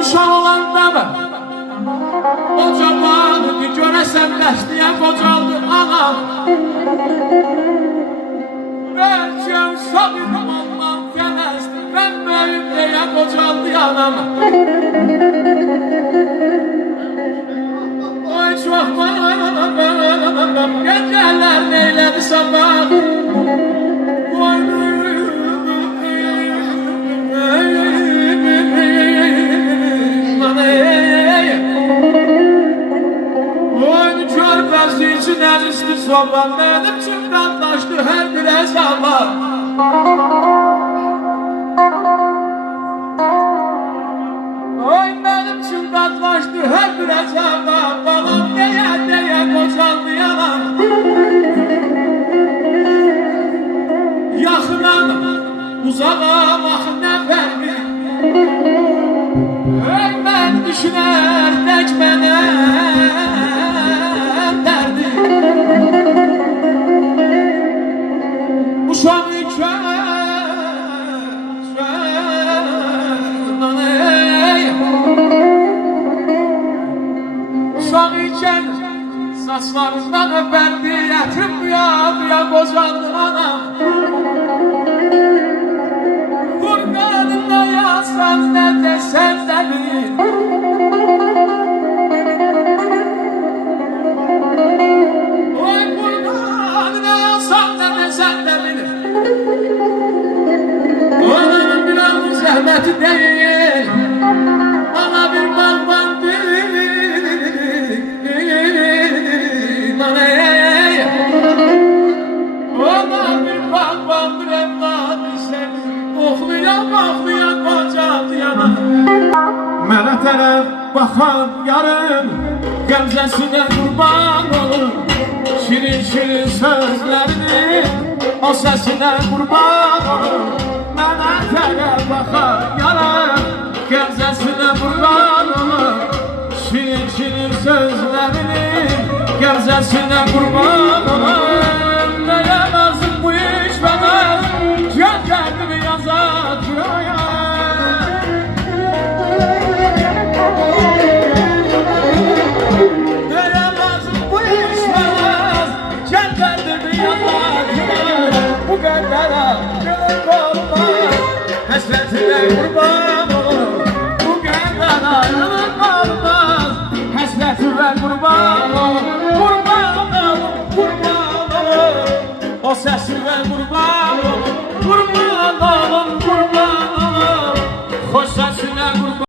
uşaq olanda mı? O cavanı görəsən bəsliyə qocaldı anam. Bəlkə uşaq idim ondan gələzdi, mən böyüm deyə qocaldı anam. Oy çox gecələr neylədi sabah. Nəzisli soğan mənim üçün qanlaşdı hər bir əzaba. Oy mənim üçün qanlaşdı hər bir əzaba. Balam deyə qocaldı yalan. Yaxınam, uzağam, axı nə fərqi. Ey mən düşünər tək mənə uşaq ikən uşaq ikən saçlarından öpərdi yətim duya qocaldı anam. Qurqanında yazsan nə desən də bilir. Oy qurqanında yazsan nə desən də bilir. Onun bir anın zəhməti deyil, bana bir bağban deyil. Ona bir bağbandır evladı seni, oxlayan qocadı yana. Mənə tərəf baxan yarım, qəmzəsinə qurban olur. Şirin sözlərini, o səsinə qurban olur. Mənə tərəf baxan yarım, qəmzəsinə qurban olur. Şirin sözlərini, qəmzəsinə qurban olur. Nəyə lazım bu iş mənə, gəldimi yazar küraya. Nəyə lazım bu iş mənə, gəldimi yazar küraya. Bu qədərə gülük olmaz, həsrətinə qurban olur. Bu qədərə gülük olmaz, həsrətinə qurban olur. Qurban olur, o səsinə qurban olur.